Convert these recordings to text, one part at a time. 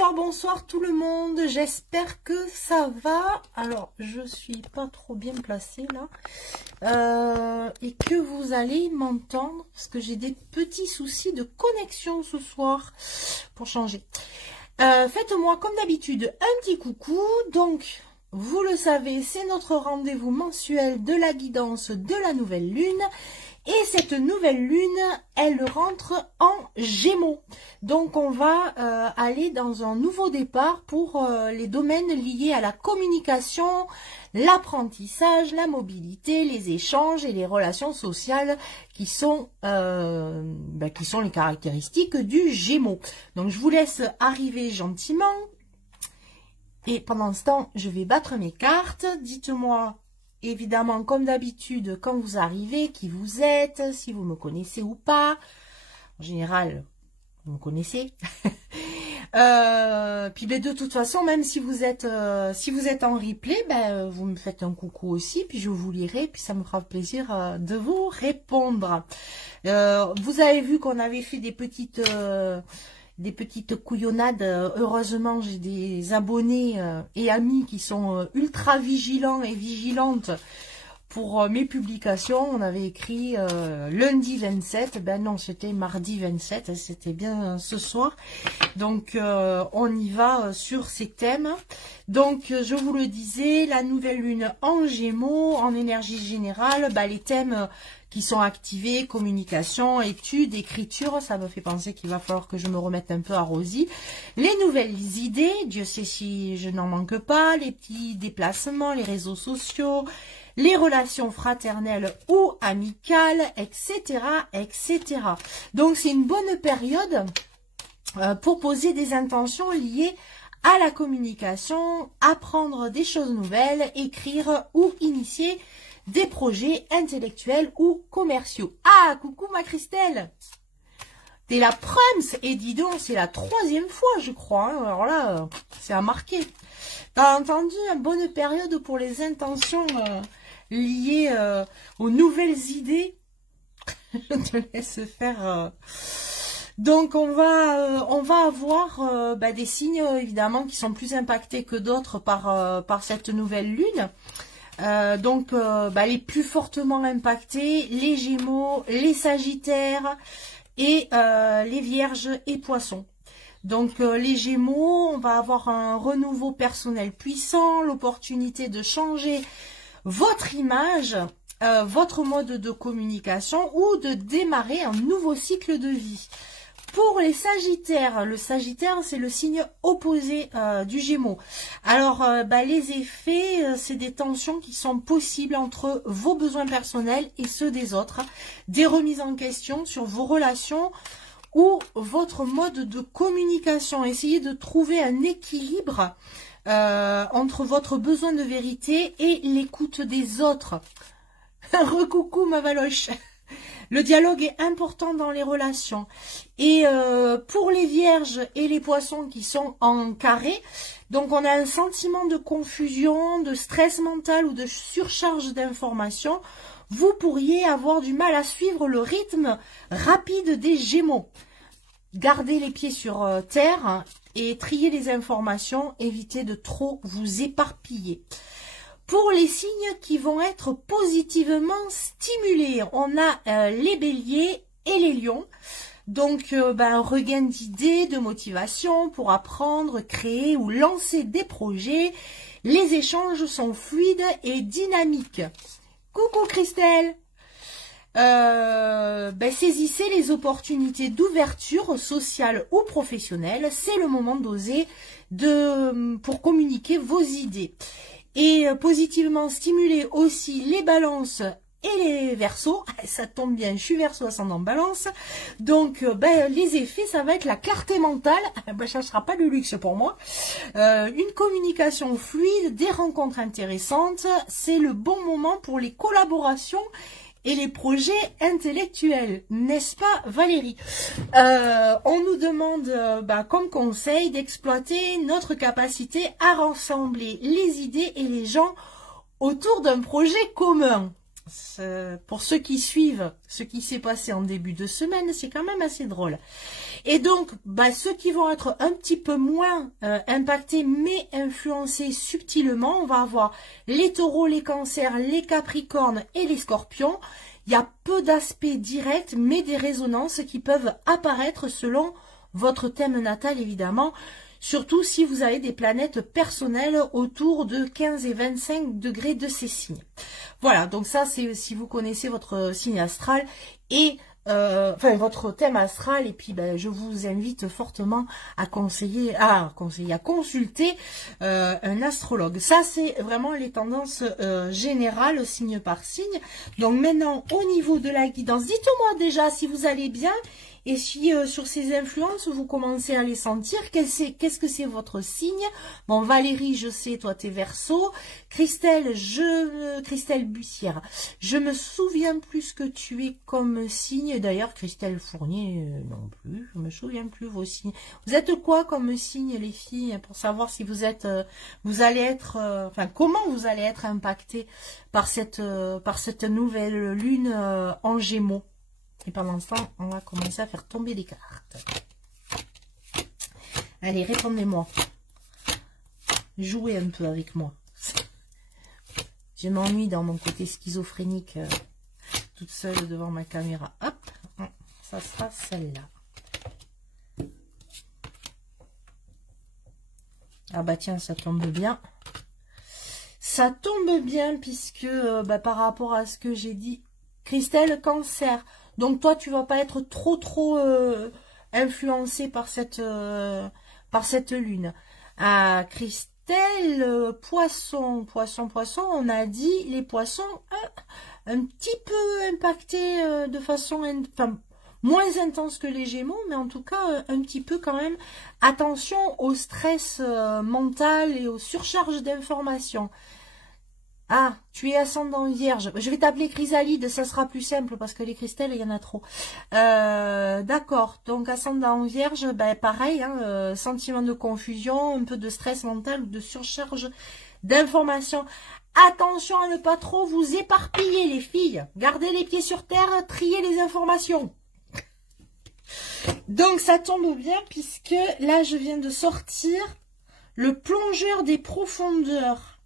Bonsoir, bonsoir tout le monde, j'espère que ça va. Alors, je suis pas trop bien placée là. Et que vous allez m'entendre, parce que j'ai des petits soucis de connexion ce soir, pour changer. Faites-moi comme d'habitude un petit coucou. Donc, vous le savez, c'est notre rendez-vous mensuel de la guidance de la nouvelle lune. Et cette nouvelle lune, elle rentre en Gémeaux. Donc, on va aller dans un nouveau départ pour les domaines liés à la communication, l'apprentissage, la mobilité, les échanges et les relations sociales qui sont les caractéristiques du Gémeaux. Donc, je vous laisse arriver gentiment. Et pendant ce temps, je vais battre mes cartes. Dites-moi, évidemment, comme d'habitude, quand vous arrivez, qui vous êtes, si vous me connaissez ou pas. En général, vous me connaissez. Puis de toute façon, même si vous êtes en replay, vous me faites un coucou aussi, puis je vous lirai, puis ça me fera plaisir de vous répondre. Vous avez vu qu'on avait fait des petites couillonnades. Heureusement, j'ai des abonnés et amis qui sont ultra vigilants et vigilantes pour mes publications. On avait écrit lundi 27, ben non, c'était mardi 27, c'était bien ce soir. Donc, on y va sur ces thèmes. Donc, je vous le disais, la nouvelle lune en Gémeaux, en énergie générale, les thèmes qui sont activés, communication, études, écriture, ça me fait penser qu'il va falloir que je me remette un peu à Rosie. Les nouvelles idées, Dieu sait si je n'en manque pas, les petits déplacements, les réseaux sociaux, les relations fraternelles ou amicales, etc., etc. Donc, c'est une bonne période pour poser des intentions liées à la communication, apprendre des choses nouvelles, écrire ou initier des projets intellectuels ou commerciaux. Ah, coucou ma Christelle, t'es la Prums, et dis donc, c'est la 3e fois, je crois. Hein. Alors là, c'est à marquer. T'as entendu, une bonne période pour les intentions liées aux nouvelles idées. Je te laisse faire. Donc, on va avoir des signes, évidemment, qui sont plus impactés que d'autres par cette nouvelle lune. Les plus fortement impactés, les Gémeaux, les Sagittaires et les Vierges et Poissons. Donc les Gémeaux, on va avoir un renouveau personnel puissant, l'opportunité de changer votre image, votre mode de communication ou de démarrer un nouveau cycle de vie. Pour les Sagittaires, le Sagittaire, c'est le signe opposé du Gémeaux. Alors, les effets, c'est des tensions qui sont possibles entre vos besoins personnels et ceux des autres. Des remises en question sur vos relations ou votre mode de communication. Essayez de trouver un équilibre entre votre besoin de vérité et l'écoute des autres. Recoucou ma Valoche. Le dialogue est important dans les relations. Et pour les Vierges et les Poissons qui sont en carré, donc on a un sentiment de confusion, de stress mental ou de surcharge d'informations. Vous pourriez avoir du mal à suivre le rythme rapide des Gémeaux. Gardez les pieds sur terre et triez les informations. Évitez de trop vous éparpiller. Pour les signes qui vont être positivement stimulés, on a les béliers et les lions. Donc, un regain d'idées, de motivation pour apprendre, créer ou lancer des projets. Les échanges sont fluides et dynamiques. Coucou Christelle. Saisissez les opportunités d'ouverture sociale ou professionnelle. C'est le moment d'oser pour communiquer vos idées. Et positivement stimuler aussi les balances et les verseaux. Ça tombe bien, je suis verseau ascendant balance. Donc, les effets, ça va être la clarté mentale. Ça ne sera pas le luxe pour moi. Une communication fluide, des rencontres intéressantes. C'est le bon moment pour les collaborations et les projets intellectuels, n'est-ce pas Valérie? On nous demande comme conseil d'exploiter notre capacité à rassembler les idées et les gens autour d'un projet commun. Pour ceux qui suivent ce qui s'est passé en début de semaine, c'est quand même assez drôle. Et donc, bah, ceux qui vont être un petit peu moins impactés, mais influencés subtilement, on va avoir les taureaux, les cancers, les capricornes et les scorpions. Il y a peu d'aspects directs, mais des résonances qui peuvent apparaître selon votre thème natal, évidemment. Surtout si vous avez des planètes personnelles autour de 15 et 25 degrés de ces signes. Voilà, donc ça c'est si vous connaissez votre signe astral et enfin votre thème astral, et puis ben, je vous invite fortement à consulter un astrologue. Ça c'est vraiment les tendances générales signe par signe. Donc maintenant au niveau de la guidance, dites-moi déjà si vous allez bien. Et si sur ces influences, vous commencez à les sentir, qu'est-ce que c'est votre signe? Bon, Valérie, je sais, toi, t'es Verseau. Christelle, Christelle Bussière, je me souviens plus ce que tu es comme signe. D'ailleurs, Christelle Fournier, non plus, je me souviens plus vos signes. Vous êtes quoi comme signe, les filles, pour savoir si vous êtes, vous allez être, enfin, comment vous allez être impacté par cette nouvelle lune en Gémeaux? Et pendant ce temps, on va commencer à faire tomber les cartes. Allez, répondez-moi. Jouez un peu avec moi. Je m'ennuie dans mon côté schizophrénique, toute seule devant ma caméra. Hop, ça sera celle-là. Ah bah tiens, ça tombe bien. Ça tombe bien puisque bah, par rapport à ce que j'ai dit, Christelle, Cancer. Donc toi, tu vas pas être trop influencé par cette lune. Ah, Christelle, Poisson, on a dit les poissons un petit peu impactés de façon moins intense que les Gémeaux, mais en tout cas un petit peu quand même. Attention au stress mental et aux surcharges d'informations. Ah, tu es ascendant Vierge. Je vais t'appeler Chrysalide, ça sera plus simple parce que les Christelles, il y en a trop. D'accord, donc ascendant Vierge, ben pareil, hein, sentiment de confusion, un peu de stress mental ou de surcharge d'informations. Attention à ne pas trop vous éparpiller, les filles. Gardez les pieds sur terre, triez les informations. Donc ça tombe bien puisque là, je viens de sortir le plongeur des profondeurs.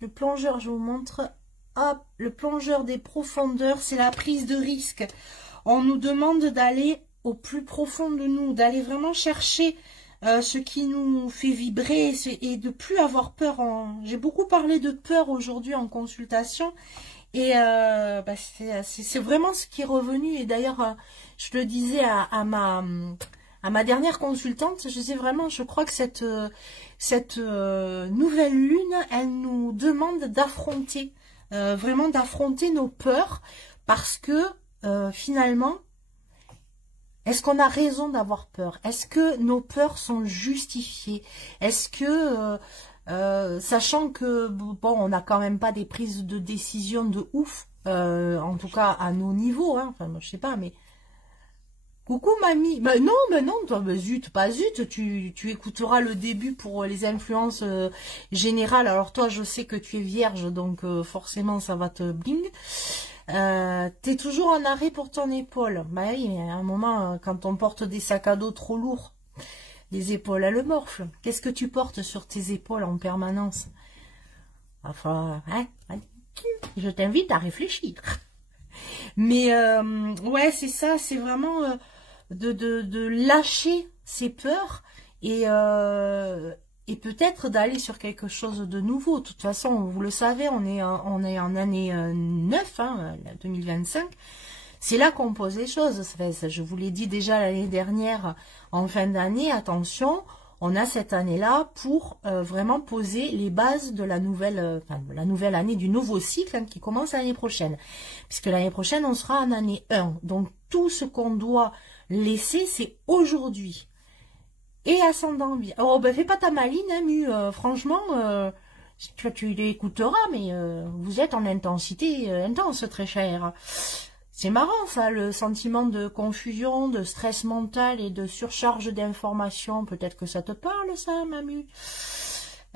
Le plongeur, je vous montre, hop, le plongeur des profondeurs, c'est la prise de risque. On nous demande d'aller au plus profond de nous, d'aller vraiment chercher ce qui nous fait vibrer et de plus avoir peur. J'ai beaucoup parlé de peur aujourd'hui en consultation et bah, c'est vraiment ce qui est revenu. Et d'ailleurs, je le disais à ma dernière consultante, je disais vraiment, je crois que cette nouvelle lune, elle nous demande d'affronter, vraiment d'affronter nos peurs, parce que finalement, est-ce qu'on a raison d'avoir peur? Est-ce que nos peurs sont justifiées? Est-ce que, sachant que, bon, on n'a quand même pas des prises de décision de ouf, en tout cas à nos niveaux, hein, enfin, moi, je sais pas, mais... Coucou mamie, mais non, toi, bah, zut, pas zut, tu écouteras le début pour les influences générales. Alors toi, je sais que tu es vierge, donc forcément ça va te bling. T'es toujours en arrêt pour ton épaule. Bah oui, mais à un moment, quand on porte des sacs à dos trop lourds, les épaules elles morflent. Qu'est-ce que tu portes sur tes épaules en permanence? Enfin, hein, je t'invite à réfléchir. Mais ouais, c'est ça, c'est vraiment de lâcher ses peurs et peut-être d'aller sur quelque chose de nouveau. De toute façon, vous le savez, on est en année 9, hein, 2025. C'est là qu'on pose les choses. Je vous l'ai dit déjà l'année dernière, en fin d'année, attention, on a cette année-là pour vraiment poser les bases de la nouvelle année, du nouveau cycle, hein, qui commence l'année prochaine. Puisque l'année prochaine, on sera en année 1. Donc, tout ce qu'on doit laisser, c'est aujourd'hui. Et ascendant bien. Oh, ben, fais pas ta maline, hein, Mu. Franchement, tu l'écouteras, mais vous êtes en intensité intense, très chère. C'est marrant, ça, le sentiment de confusion, de stress mental et de surcharge d'informations. Peut-être que ça te parle, ça, Mamu.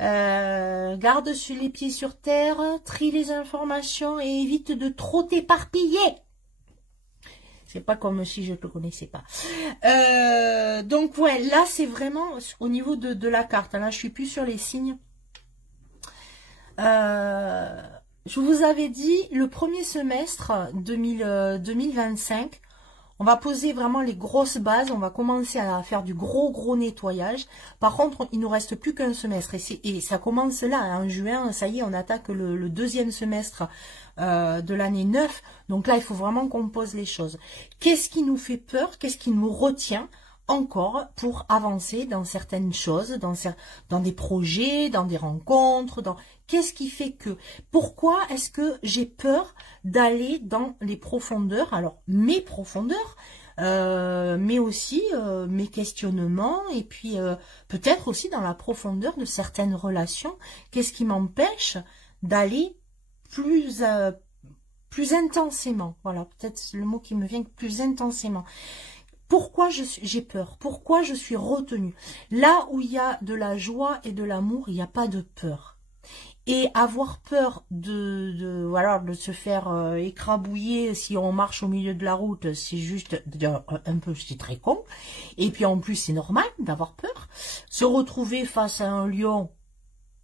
Garde sur les pieds sur terre, trie les informations et évite de trop t'éparpiller. C'est pas comme si je te connaissais pas. Donc ouais, là c'est vraiment au niveau de la carte. Là je suis plus sur les signes. Je vous avais dit le premier semestre 2025. On va poser vraiment les grosses bases, on va commencer à faire du gros nettoyage. Par contre, il nous reste plus qu'un semestre et ça commence là, en juin, ça y est, on attaque le deuxième semestre de l'année 9. Donc là, il faut vraiment qu'on pose les choses. Qu'est-ce qui nous fait peur? Qu'est-ce qui nous retient encore pour avancer dans certaines choses, dans des projets, dans des rencontres, qu'est-ce qui fait que, pourquoi est-ce que j'ai peur d'aller dans les profondeurs, alors mes profondeurs, mais aussi mes questionnements, et puis peut-être aussi dans la profondeur de certaines relations, qu'est-ce qui m'empêche d'aller plus intensément, voilà, peut-être le mot qui me vient, plus intensément. Pourquoi j'ai peur? Pourquoi je suis retenue? Là où il y a de la joie et de l'amour, il n'y a pas de peur. Et avoir peur voilà, de se faire écrabouiller si on marche au milieu de la route, c'est juste un peu, c'est très con. Et puis en plus, c'est normal d'avoir peur. Se retrouver face à un lion,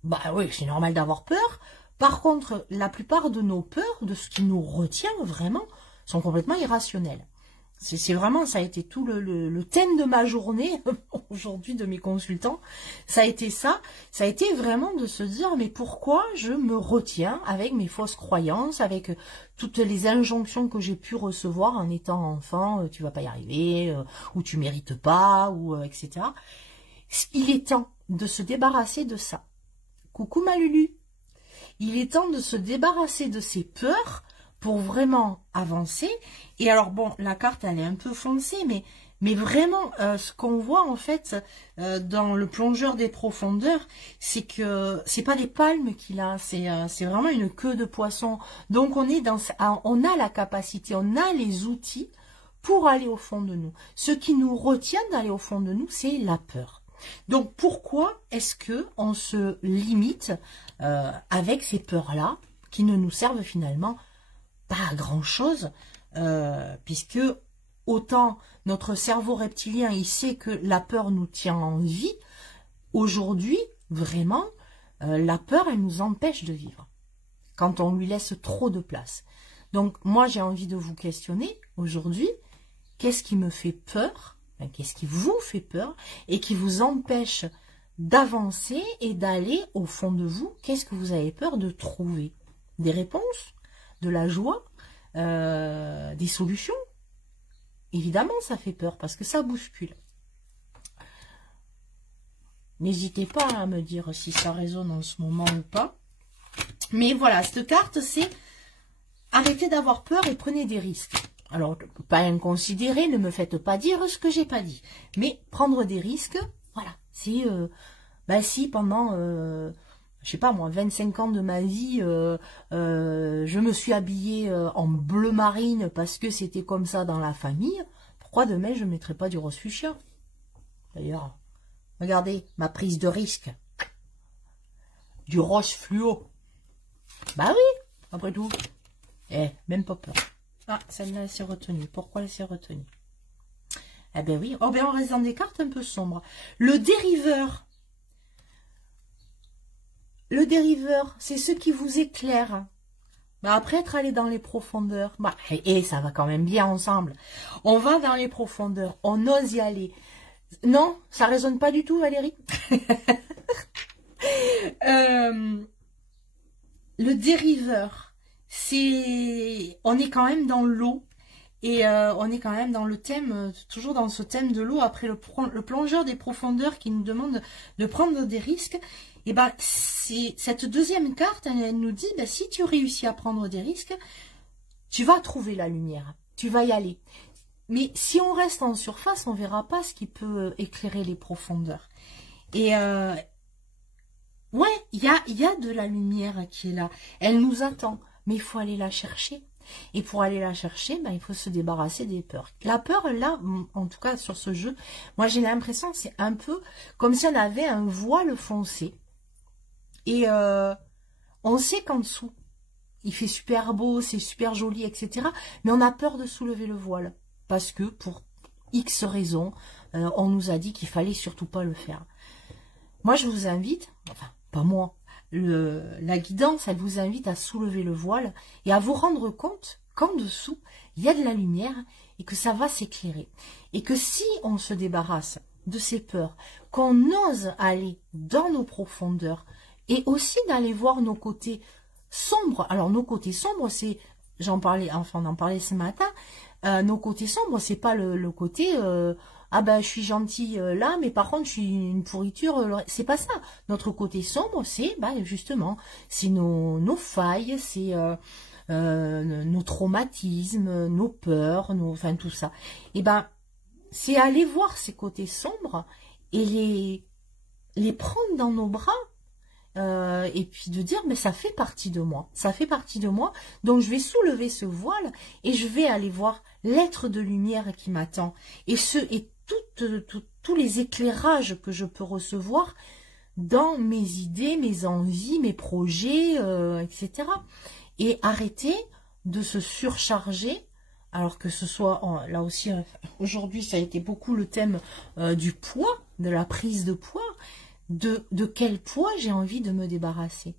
bah oui, c'est normal d'avoir peur. Par contre, la plupart de nos peurs, de ce qui nous retient vraiment, sont complètement irrationnelles. C'est vraiment, ça a été tout le thème de ma journée, aujourd'hui, de mes consultants. Ça a été ça. Ça a été vraiment de se dire, mais pourquoi je me retiens avec mes fausses croyances, avec toutes les injonctions que j'ai pu recevoir en étant enfant, tu vas pas y arriver, ou tu mérites pas, ou etc. Il est temps de se débarrasser de ça. Coucou ma Lulu. Il est temps de se débarrasser de ces peurs pour vraiment avancer. Et alors bon, la carte elle est un peu foncée, mais vraiment ce qu'on voit en fait dans le plongeur des profondeurs, c'est que c'est pas des palmes qu'il a, c'est vraiment une queue de poisson. Donc on a la capacité, on a les outils pour aller au fond de nous. Ce qui nous retient d'aller au fond de nous, c'est la peur. Donc pourquoi est-ce que on se limite avec ces peurs-là qui ne nous servent finalement pas à grand chose, puisque autant notre cerveau reptilien, il sait que la peur nous tient en vie, aujourd'hui, vraiment, la peur, elle nous empêche de vivre, quand on lui laisse trop de place. Donc, moi, j'ai envie de vous questionner, aujourd'hui, qu'est-ce qui me fait peur, qu'est-ce qui vous fait peur, et qui vous empêche d'avancer et d'aller au fond de vous? Qu'est-ce que vous avez peur de trouver? Des réponses? De la joie, des solutions. Évidemment, ça fait peur parce que ça bouscule. N'hésitez pas à me dire si ça résonne en ce moment ou pas. Mais voilà, cette carte, c'est arrêtez d'avoir peur et prenez des risques. Alors, pas inconsidéré, ne me faites pas dire ce que j'ai pas dit. Mais prendre des risques, voilà. C'est, si pendant... je sais pas moi, 25 ans de ma vie, je me suis habillée en bleu marine parce que c'était comme ça dans la famille. Pourquoi demain je ne mettrai pas du rose fuchsia? D'ailleurs, regardez ma prise de risque. Du rose fluo. Bah oui, après tout. Même pas peur. Ah, celle-là elle s'est retenue. Pourquoi elle s'est retenue? Eh ben oui, oh ben on reste dans des cartes un peu sombres. Le dériveur. Le dériveur, c'est ce qui vous éclaire. Après être allé dans les profondeurs, ça va quand même bien ensemble. On va dans les profondeurs, on ose y aller. Non, ça résonne pas du tout, Valérie. Le dériveur, on est quand même dans l'eau. Et on est quand même dans le thème, toujours dans ce thème de l'eau, après le plongeur des profondeurs qui nous demande de prendre des risques. Et cette deuxième carte, elle nous dit, si tu réussis à prendre des risques, tu vas trouver la lumière, tu vas y aller. Mais si on reste en surface, on ne verra pas ce qui peut éclairer les profondeurs. Et ouais, il y a de la lumière qui est là, elle nous attend, mais il faut aller la chercher. Et pour aller la chercher, il faut se débarrasser des peurs. La peur, là, en tout cas sur ce jeu, moi j'ai l'impression que c'est un peu comme si on avait un voile foncé. Et on sait qu'en dessous, il fait super beau, c'est super joli, etc. Mais on a peur de soulever le voile. Parce que pour X raisons, on nous a dit qu'il fallait surtout pas le faire. Moi, je vous invite, enfin, pas moi, la guidance, elle vous invite à soulever le voile et à vous rendre compte qu'en dessous, il y a de la lumière et que ça va s'éclairer. Et que si on se débarrasse de ces peurs, qu'on ose aller dans nos profondeurs et aussi d'aller voir nos côtés sombres. Alors, nos côtés sombres, c'est, j'en parlais, enfin, on en parlait ce matin, nos côtés sombres, c'est pas le côté... ah ben je suis gentille là, mais par contre je suis une pourriture. C'est pas ça. Notre côté sombre, c'est justement, c'est nos failles, c'est nos traumatismes, nos peurs, enfin tout ça. Et ben c'est aller voir ces côtés sombres et les prendre dans nos bras. Et puis de dire, mais ça fait partie de moi, ça fait partie de moi, donc je vais soulever ce voile et je vais aller voir l'être de lumière qui m'attend et tous les éclairages que je peux recevoir dans mes idées, mes envies, mes projets, etc. Et arrêter de se surcharger, alors que ce soit, là aussi, aujourd'hui ça a été beaucoup le thème du poids, de la prise de poids. De quel poids j'ai envie de me débarrasser.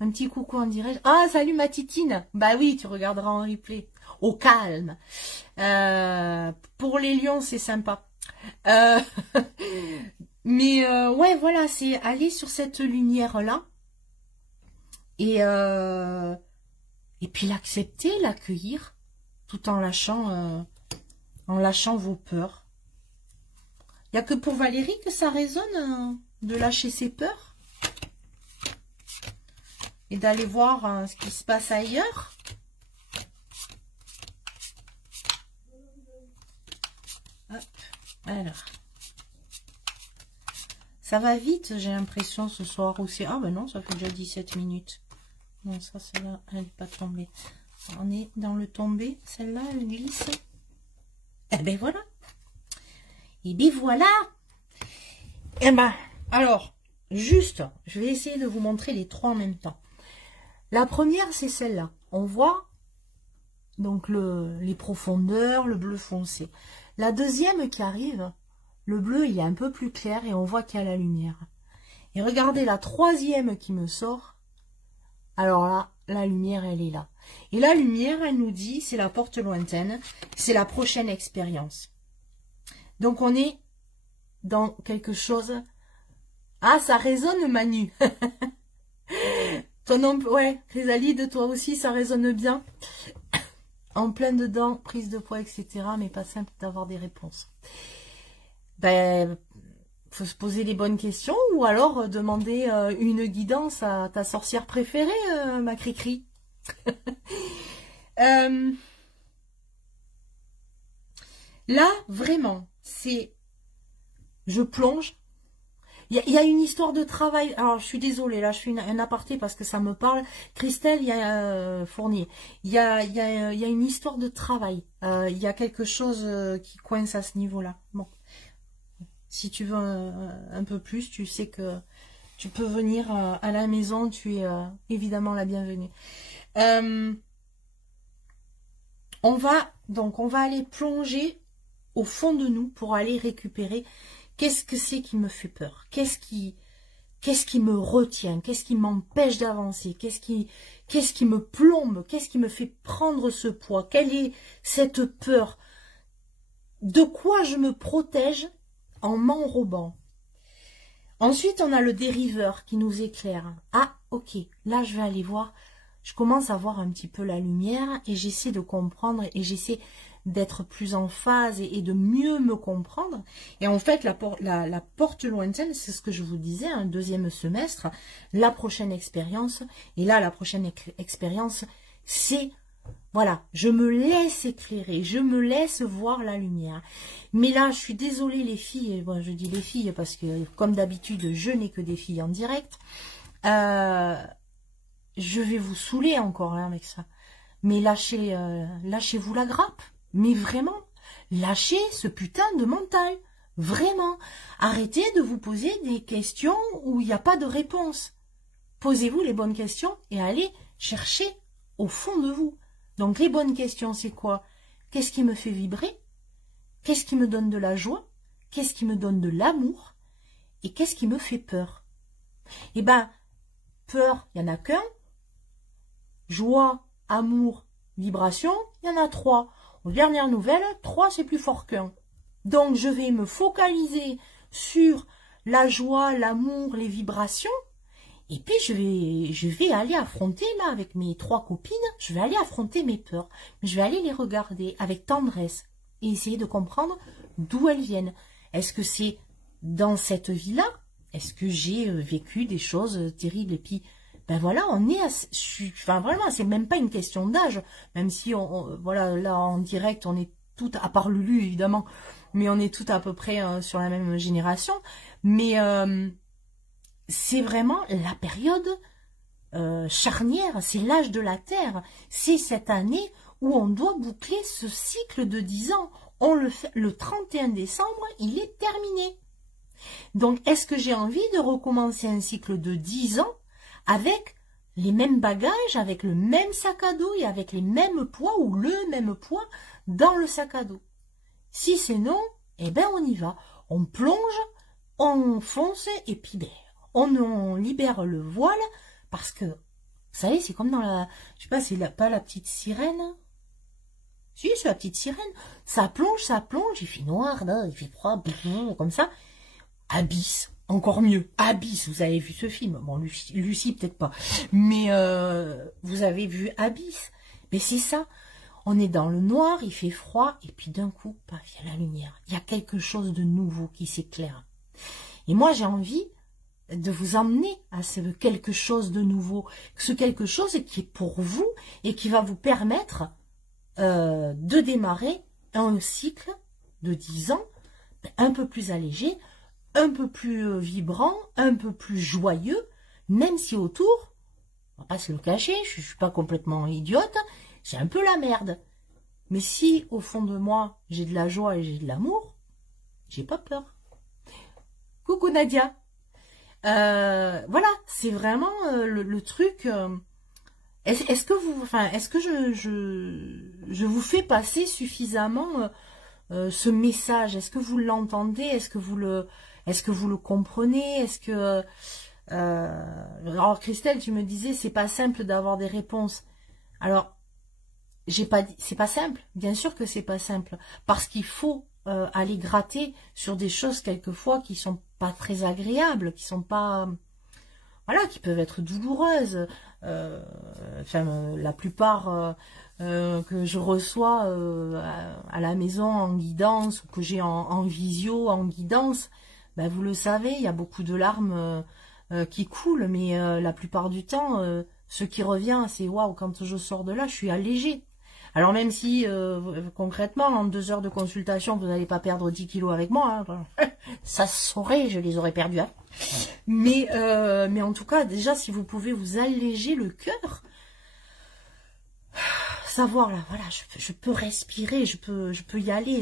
Un petit coucou en direct. Ah, salut ma titine. Bah oui, tu regarderas en replay. Au calme. Pour les lions, c'est sympa. Mais ouais, voilà, c'est aller sur cette lumière-là. Et puis l'accepter, l'accueillir, tout en lâchant vos peurs. Il n'y a que pour Valérie que ça résonne de lâcher ses peurs et d'aller voir ce qui se passe ailleurs. Hop, alors. Ça va vite, j'ai l'impression, ce soir aussi. Ah ben non, ça fait déjà 17 minutes. Non, ça, celle-là, elle n'est pas tombée. On est dans le tombé. Celle-là, elle glisse. Eh ben voilà. Et bien voilà. Et ben, alors, juste, je vais essayer de vous montrer les trois en même temps. La première, c'est celle-là. On voit donc les profondeurs, le bleu foncé. La deuxième qui arrive, le bleu, il est un peu plus clair et on voit qu'il y a la lumière. Et regardez la troisième qui me sort. Alors là, la lumière, elle est là. Et la lumière, elle nous dit, c'est la porte lointaine, c'est la prochaine expérience. Donc, on est dans quelque chose... Ah, ça résonne, Manu. Ton nom... Ouais, Chrysalide, toi aussi, ça résonne bien. En plein dedans, prise de poids, etc. Mais pas simple d'avoir des réponses. Ben, faut se poser les bonnes questions ou alors demander une guidance à ta sorcière préférée, ma Cricri. Là, vraiment... c'est, je plonge. Il y a une histoire de travail. Alors, je suis désolée, là, je fais un aparté parce que ça me parle. Christelle, il y a Fournier. Il y a une histoire de travail. Il y a quelque chose qui coince à ce niveau-là. Bon, si tu veux un peu plus, tu sais que tu peux venir à la maison. Tu es évidemment la bienvenue. On va aller plonger au fond de nous pour aller récupérer qu'est-ce que c'est qui me fait peur, qu'est-ce qui me retient, qu'est-ce qui m'empêche d'avancer, qu'est-ce qui me plombe, qu'est-ce qui me fait prendre ce poids, quelle est cette peur, de quoi je me protège en m'enrobant. Ensuite, on a le dériveur qui nous éclaire. Ah, ok, là je vais aller voir, je commence à voir un petit peu la lumière et j'essaie de comprendre et j'essaie d'être plus en phase et de mieux me comprendre. Et en fait, la porte lointaine, c'est ce que je vous disais, un deuxième semestre, la prochaine expérience. Et là, la prochaine expérience, c'est, voilà, je me laisse éclairer, je me laisse voir la lumière. Mais là, je suis désolée les filles, bon, je dis les filles parce que, comme d'habitude, je n'ai que des filles en direct. Je vais vous saouler encore hein, avec ça. Mais lâchez-vous la grappe. Mais vraiment, lâchez ce putain de mental. Vraiment, arrêtez de vous poser des questions où il n'y a pas de réponse. Posez-vous les bonnes questions et allez chercher au fond de vous. Donc les bonnes questions, c'est quoi? Qu'est-ce qui me fait vibrer? Qu'est-ce qui me donne de la joie? Qu'est-ce qui me donne de l'amour? Et qu'est-ce qui me fait peur? Eh ben, peur, il n'y en a qu'un. Joie, amour, vibration, il y en a 3. Aux dernières nouvelles, 3 c'est plus fort qu'un. Donc je vais me focaliser sur la joie, l'amour, les vibrations. Et puis je vais aller affronter, là, avec mes 3 copines, je vais aller affronter mes peurs. Je vais aller les regarder avec tendresse et essayer de comprendre d'où elles viennent. Est-ce que c'est dans cette vie-là? Est-ce que j'ai vécu des choses terribles? Et puis, ben voilà, on est enfin vraiment, c'est même pas une question d'âge, même si voilà, là en direct, on est toutes, à part Lulu évidemment, mais on est toutes à peu près sur la même génération. Mais c'est vraiment la période charnière, c'est l'âge de la Terre. C'est cette année où on doit boucler ce cycle de 10 ans. On le fait le 31 décembre, il est terminé. Donc, est-ce que j'ai envie de recommencer un cycle de 10 ans avec les mêmes bagages, avec le même sac à dos et avec les mêmes poids ou le même poids dans le sac à dos? Si c'est non, eh ben on y va. On plonge, on fonce et puis ben, on libère le voile parce que, vous savez, c'est comme dans la... Je sais pas, c'est pas la petite sirène? Si, c'est la petite sirène. Ça plonge, il fait noir, là, il fait froid, comme ça. Abyss, encore mieux. Abyss, vous avez vu ce film? Bon, Lucie peut-être pas. Mais vous avez vu Abyss? Mais c'est ça. On est dans le noir, il fait froid, et puis d'un coup, paf, il y a la lumière. Il y a quelque chose de nouveau qui s'éclaire. Et moi, j'ai envie de vous emmener à ce quelque chose de nouveau. Ce quelque chose qui est pour vous et qui va vous permettre de démarrer un cycle de 10 ans un peu plus allégé, un peu plus vibrant, un peu plus joyeux, même si autour, on va pas se le cacher, je suis pas complètement idiote, c'est un peu la merde. Mais si au fond de moi, j'ai de la joie et j'ai de l'amour, j'ai pas peur. Coucou Nadia. Voilà, c'est vraiment le truc. Est-ce que vous, enfin, est-ce que je vous fais passer suffisamment ce message? Est-ce que vous l'entendez? Est-ce que vous le comprenez? Est-ce que alors Christelle, tu me disais c'est pas simple d'avoir des réponses. Alors j'ai pas dit c'est pas simple. Bien sûr que c'est pas simple parce qu'il faut aller gratter sur des choses quelquefois qui sont pas très agréables, qui sont pas voilà, qui peuvent être douloureuses. Enfin, la plupart que je reçois à la maison en guidance ou que j'ai en visio, en guidance, ben vous le savez, il y a beaucoup de larmes qui coulent, mais la plupart du temps, ce qui revient, c'est waouh, quand je sors de là, je suis allégée. Alors même si concrètement, en 2 heures de consultation, vous n'allez pas perdre 10 kilos avec moi, hein, ça se saurait, je les aurais perdus. Hein. Mais en tout cas, déjà, si vous pouvez vous alléger le cœur, savoir là, voilà, je peux respirer, je peux y aller,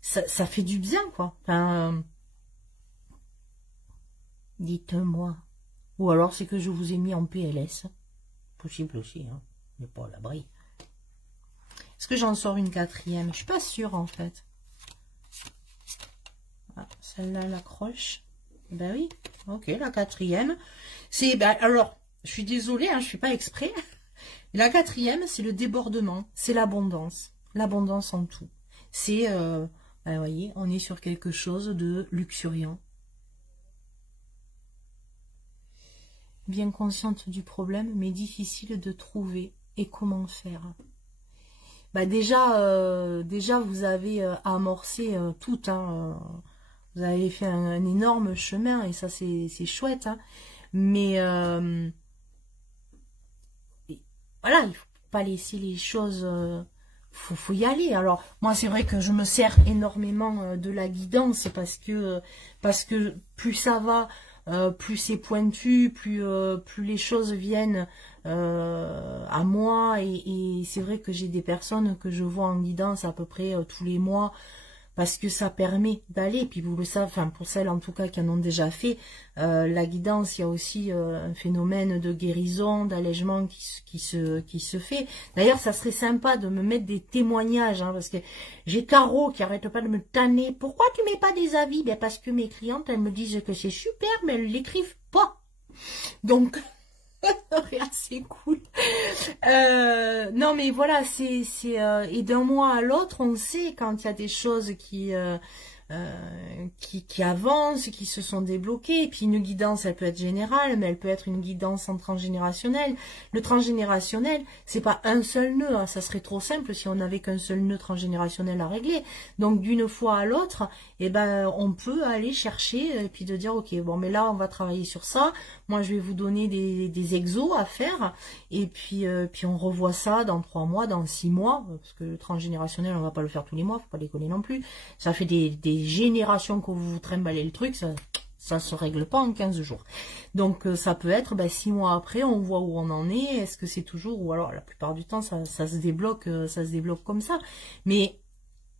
ça fait du bien, quoi. Enfin, dites-moi. Ou alors c'est que je vous ai mis en PLS. Possible aussi, hein. On n'est pas à l'abri. Est-ce que j'en sors une 4e? Je suis pas sûre en fait. Ah, celle-là, elle accroche. Ben oui, ok, la 4e. C'est, ben, alors, je suis désolée, hein, je fais pas exprès. La 4e, c'est le débordement, c'est l'abondance. L'abondance en tout. C'est, ben, vous voyez, on est sur quelque chose de luxuriant. Bien consciente du problème, mais difficile de trouver. Et comment faire? Bah déjà vous avez amorcé tout, hein, vous avez fait un énorme chemin et ça c'est chouette, hein, mais voilà, il faut pas laisser les choses, faut y aller. Alors moi c'est vrai que je me sers énormément de la guidance parce que plus ça va, plus c'est pointu, plus les choses viennent à moi et c'est vrai que j'ai des personnes que je vois en guidance à peu près tous les mois parce que ça permet d'aller, et puis vous le savez, enfin pour celles en tout cas qui en ont déjà fait, la guidance, il y a aussi un phénomène de guérison, d'allègement qui se fait. D'ailleurs, ça serait sympa de me mettre des témoignages, hein, parce que j'ai Caro qui arrête pas de me tanner. Pourquoi tu mets pas des avis? Ben parce que mes clientes, elles me disent que c'est super, mais elles l'écrivent pas. Donc... c'est cool. Non mais voilà, et d'un mois à l'autre, on sait quand il y a des choses qui avancent, qui se sont débloquées. Et puis une guidance, elle peut être générale, mais elle peut être une guidance en transgénérationnel. Le transgénérationnel, c'est pas un seul nœud, hein, ça serait trop simple si on n'avait qu'un seul nœud transgénérationnel à régler. Donc d'une fois à l'autre, eh ben on peut aller chercher et puis de dire ok, bon mais là on va travailler sur ça. Moi je vais vous donner des exos à faire et puis on revoit ça dans 3 mois, dans 6 mois, parce que le transgénérationnel on va pas le faire tous les mois, faut pas déconner non plus. Ça fait des générations que vous trimballez le truc, ça se règle pas en 15 jours. Donc ça peut être 6 mois après, on voit où on en est, est-ce que c'est toujours, ou alors la plupart du temps ça se débloque comme ça. Mais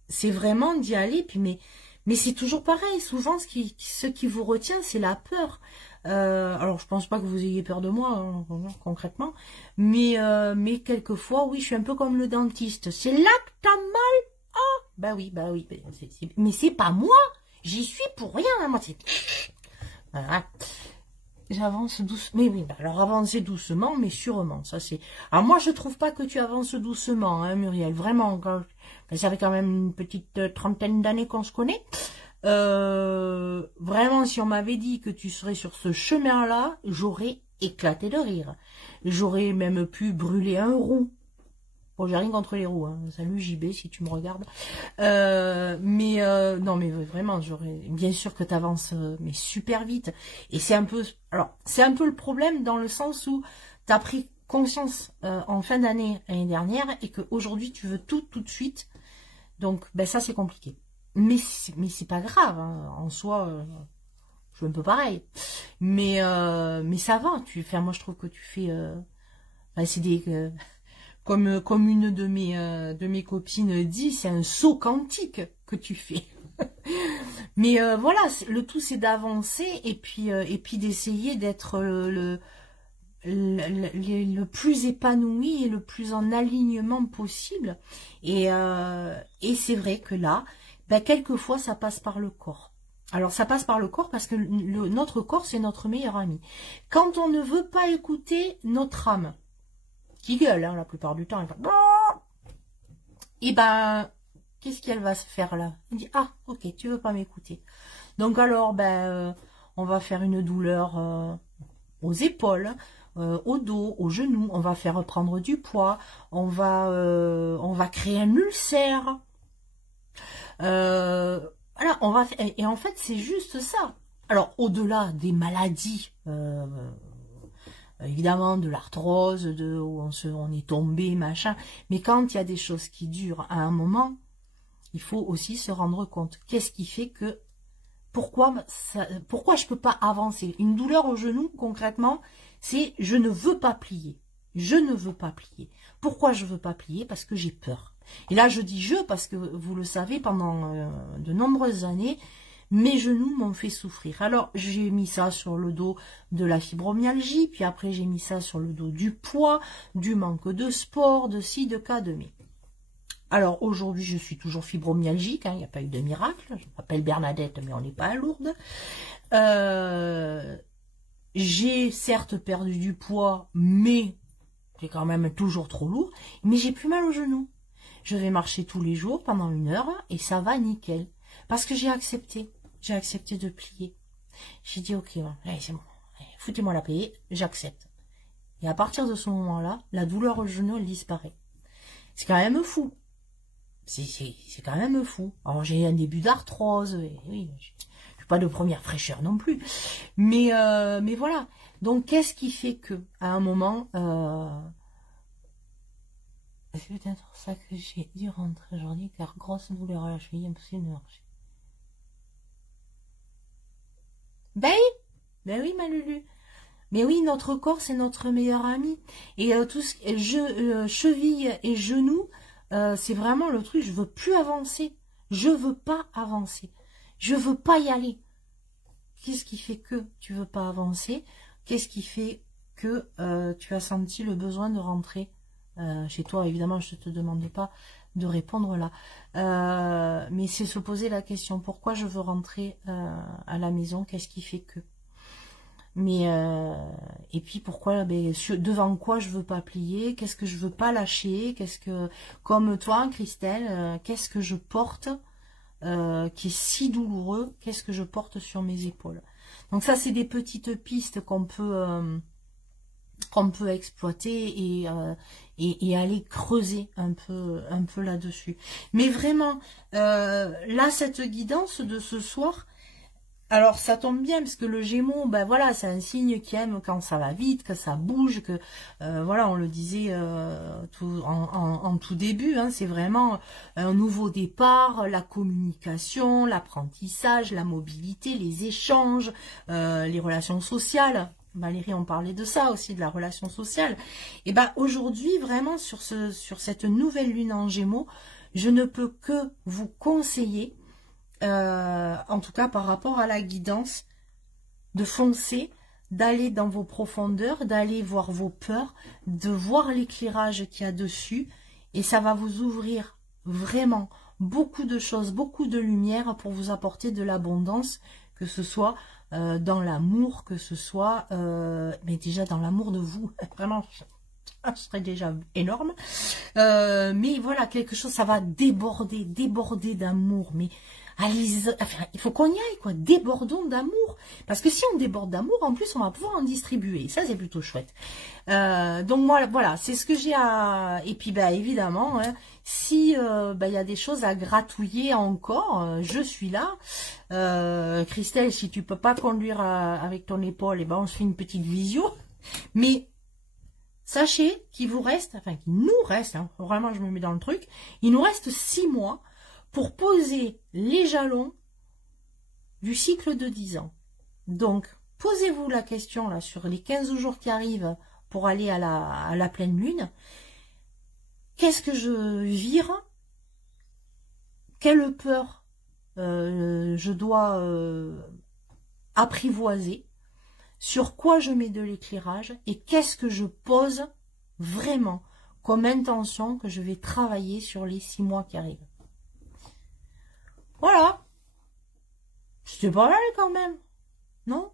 c'est vraiment d'y aller, puis mais c'est toujours pareil, souvent ce qui vous retient, c'est la peur. Alors je pense pas que vous ayez peur de moi, hein, concrètement, mais quelquefois, oui, je suis un peu comme le dentiste. C'est là que t'as mal. Bah oui, mais c'est pas moi, j'y suis pour rien, hein, moi c'est... Voilà. J'avance doucement, mais oui, alors avancer doucement, mais sûrement, ça c'est... Alors moi je trouve pas que tu avances doucement, hein, Muriel, vraiment, ça fait quand même une petite trentaine d'années qu'on se connaît. Vraiment, si on m'avait dit que tu serais sur ce chemin-là, j'aurais éclaté de rire. J'aurais même pu brûler un roux. Bon, j'ai rien contre les roues, hein. Salut JB si tu me regardes. Non, mais vraiment, j'aurais bien sûr que tu avances mais super vite. Et c'est un peu, alors c'est un peu le problème dans le sens où tu as pris conscience en fin d'année l'année dernière et que aujourd'hui tu veux tout de suite. Donc, ça c'est compliqué. Mais c'est pas grave, hein. En soi. Je suis un peu pareil. Mais ça va. Moi je trouve que tu fais. C'est des. Comme une de mes copines dit, c'est un saut quantique que tu fais. Mais voilà, le tout c'est d'avancer et puis d'essayer d'être le plus épanoui et le plus en alignement possible. Et c'est vrai que là, quelquefois ça passe par le corps. Alors ça passe par le corps parce que notre corps c'est notre meilleur ami. Quand on ne veut pas écouter notre âme, qui gueule, hein, la plupart du temps, elle va... Et qu'est-ce qu'elle va se faire là? Elle dit, ah, ok, tu veux pas m'écouter. Donc alors, on va faire une douleur aux épaules, au dos, aux genoux, on va faire prendre du poids, on va créer un ulcère. Voilà, et en fait, c'est juste ça. Alors, au-delà des maladies... évidemment de l'arthrose, où on est tombé, machin, mais quand il y a des choses qui durent à un moment, il faut aussi se rendre compte. Qu'est-ce qui fait que, pourquoi je peux pas avancer? Une douleur au genou, concrètement, c'est je ne veux pas plier. Je ne veux pas plier. Pourquoi je veux pas plier? Parce que j'ai peur. Et là, je dis je, parce que vous le savez, pendant de nombreuses années, mes genoux m'ont fait souffrir. Alors, j'ai mis ça sur le dos de la fibromyalgie, puis après, j'ai mis ça sur le dos du poids, du manque de sport, de ci, de cas, de mais. Alors, aujourd'hui, je suis toujours fibromyalgique, hein, il n'y a pas eu de miracle. Je m'appelle Bernadette, mais on n'est pas à Lourdes. J'ai certes perdu du poids, mais c'est quand même toujours trop lourd. Mais j'ai plus mal aux genoux. Je vais marcher tous les jours pendant 1 heure et ça va nickel. Parce que j'ai accepté. J'ai accepté de plier. J'ai dit, ok, allez, c'est bon. Foutez-moi la paix, j'accepte. Et à partir de ce moment-là, la douleur au genou, elle disparaît. C'est quand même fou. C'est quand même fou. Alors, j'ai un début d'arthrose. Oui, je suis pas de première fraîcheur non plus. Mais voilà. Donc, qu'est-ce qui fait que, à un moment... C'est peut-être ça que j'ai dû rentrer aujourd'hui, car grosse douleur à la cheville, impossible de marcher. Ben oui, ma Lulu. Mais oui, notre corps, c'est notre meilleur ami. Et tout ce cheville et genoux, c'est vraiment le truc, je veux plus avancer. Je veux pas avancer. Je veux pas y aller. Qu'est-ce qui fait que tu veux pas avancer? Qu'est-ce qui fait que tu as senti le besoin de rentrer chez toi? Évidemment, je ne te demande pas de répondre là. Mais c'est se poser la question, pourquoi je veux rentrer à la maison? Qu'est-ce qui fait que? Mais et puis pourquoi, devant quoi je veux pas plier? Qu'est-ce que je veux pas lâcher? Qu'est-ce que, comme toi, Christelle, qu'est-ce que je porte qui est si douloureux? Qu'est-ce que je porte sur mes épaules? Donc ça, c'est des petites pistes qu'on peut exploiter et aller creuser un peu là-dessus. Mais vraiment, là, cette guidance de ce soir, alors ça tombe bien parce que le Gémeaux, ben voilà, c'est un signe qui aime quand ça va vite, que ça bouge, que voilà, on le disait en tout début, hein, c'est vraiment un nouveau départ, la communication, l'apprentissage, la mobilité, les échanges, les relations sociales. Valérie, on parlait de ça aussi, de la relation sociale. Et ben aujourd'hui, vraiment sur cette nouvelle lune en Gémeaux, je ne peux que vous conseiller, en tout cas par rapport à la guidance, de foncer, d'aller dans vos profondeurs, d'aller voir vos peurs, de voir l'éclairage qu'il y a dessus, et ça va vous ouvrir vraiment beaucoup de choses, beaucoup de lumière pour vous apporter de l'abondance, que ce soit dans l'amour, que ce soit mais déjà dans l'amour de vous, vraiment, ce serait déjà énorme, mais voilà, quelque chose, ça va déborder d'amour, mais allez, enfin, il faut qu'on y aille, quoi, débordons d'amour, parce que si on déborde d'amour, en plus, on va pouvoir en distribuer, ça, c'est plutôt chouette. Donc, moi, voilà, c'est ce que j'ai à... Et puis, bah, évidemment, hein, si il y a des choses à gratouiller encore, je suis là. Christelle, si tu peux pas conduire avec ton épaule, et ben, on se fait une petite visio, mais... Sachez qu'il vous reste, enfin qu'il nous reste, hein, vraiment je me mets dans le truc, il nous reste 6 mois pour poser les jalons du cycle de 10 ans. Donc, posez-vous la question là sur les 15 jours qui arrivent pour aller à la pleine lune. Qu'est-ce que je vire? Quelle peur je dois apprivoiser? Sur quoi je mets de l'éclairage et qu'est-ce que je pose vraiment comme intention que je vais travailler sur les 6 mois qui arrivent. Voilà. C'était pas mal quand même, non?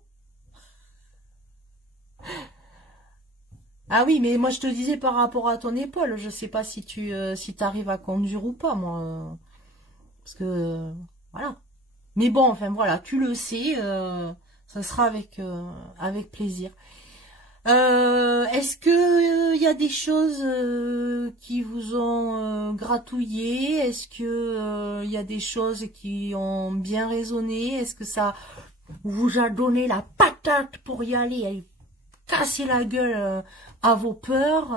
Ah oui, mais moi je te disais par rapport à ton épaule, je sais pas si tu arrives à conduire ou pas, moi. Parce que, voilà. Mais bon, enfin voilà, tu le sais, ça sera avec plaisir. Est-ce que y a des choses qui vous ont gratouillé? Est-ce que y a des choses qui ont bien résonné? Est-ce que ça vous a donné la patate pour y aller et casser la gueule à vos peurs?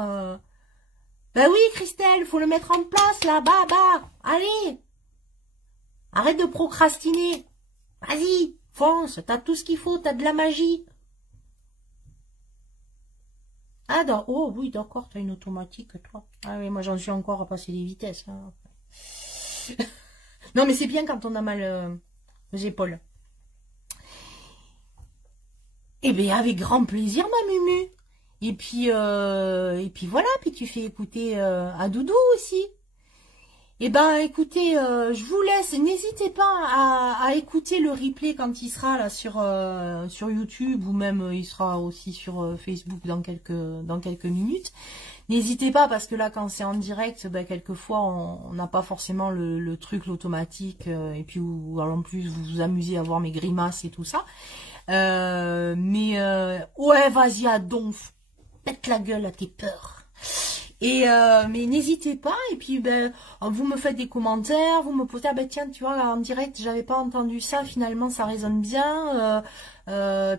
Ben oui, Christelle, faut le mettre en place là, bah, allez! Arrête de procrastiner. Vas-y, fonce, t'as tout ce qu'il faut, t'as de la magie. Ah, oh oui, d'accord, t'as une automatique, toi. Ah oui, moi j'en suis encore à passer les vitesses. Hein. Non, mais c'est bien quand on a mal aux épaules. Eh bien, avec grand plaisir, ma Mumu. Et puis voilà, puis tu fais écouter à Doudou aussi. Eh ben, écoutez, je vous laisse. N'hésitez pas à écouter le replay quand il sera là sur YouTube ou même il sera aussi sur Facebook dans quelques minutes. N'hésitez pas parce que là, quand c'est en direct, ben, quelquefois on n'a pas forcément le truc, l'automatique, et puis en plus vous vous amusez à voir mes grimaces et tout ça. Ouais, vas-y à donf, pète la gueule à tes peurs. Et mais n'hésitez pas, et puis ben vous me faites des commentaires, vous me posez, ah ben tiens, tu vois, en direct j'avais pas entendu ça, finalement ça résonne bien.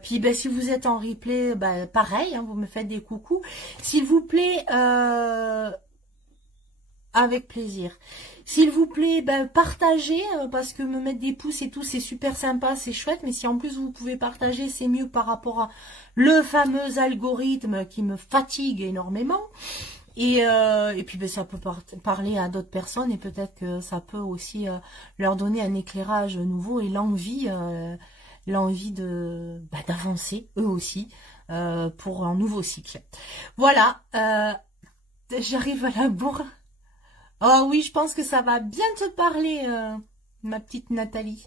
Puis ben si vous êtes en replay, ben pareil, hein, vous me faites des coucous, s'il vous plaît, avec plaisir. S'il vous plaît, ben partagez, parce que me mettre des pouces et tout, c'est super sympa, c'est chouette, mais si en plus vous pouvez partager, c'est mieux par rapport à le fameux algorithme qui me fatigue énormément. Et puis ben, ça peut parler à d'autres personnes et peut-être que ça peut aussi leur donner un éclairage nouveau et l'envie de d'avancer eux aussi pour un nouveau cycle. Voilà, j'arrive à la bourre. Oh oui, je pense que ça va bien te parler, ma petite Nathalie.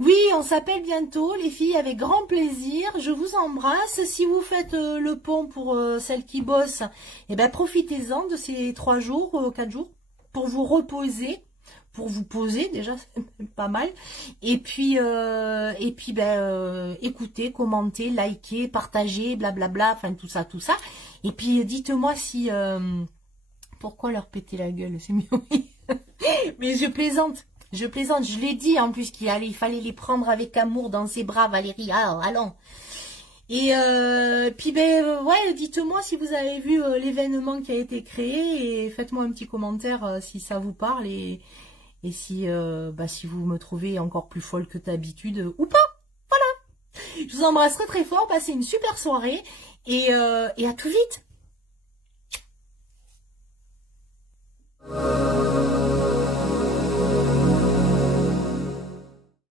Oui, on s'appelle bientôt, les filles, avec grand plaisir. Je vous embrasse. Si vous faites le pont pour celles qui bossent, eh ben profitez-en de ces 3 jours, 4 jours, pour vous reposer, pour vous poser, déjà, c'est pas mal. Et puis ben, écoutez, commentez, likez, partagez, blablabla, enfin tout ça, tout ça. Et puis dites-moi si... pourquoi leur péter la gueule, c'est mieux. Mais je plaisante, je l'ai dit en plus il fallait les prendre avec amour dans ses bras, Valérie, ah, allons. Et puis ben ouais, dites-moi si vous avez vu l'événement qui a été créé et faites-moi un petit commentaire si ça vous parle et si si vous me trouvez encore plus folle que d'habitude ou pas. Voilà. Je vous embrasse très très fort, passez une super soirée et à tout vite.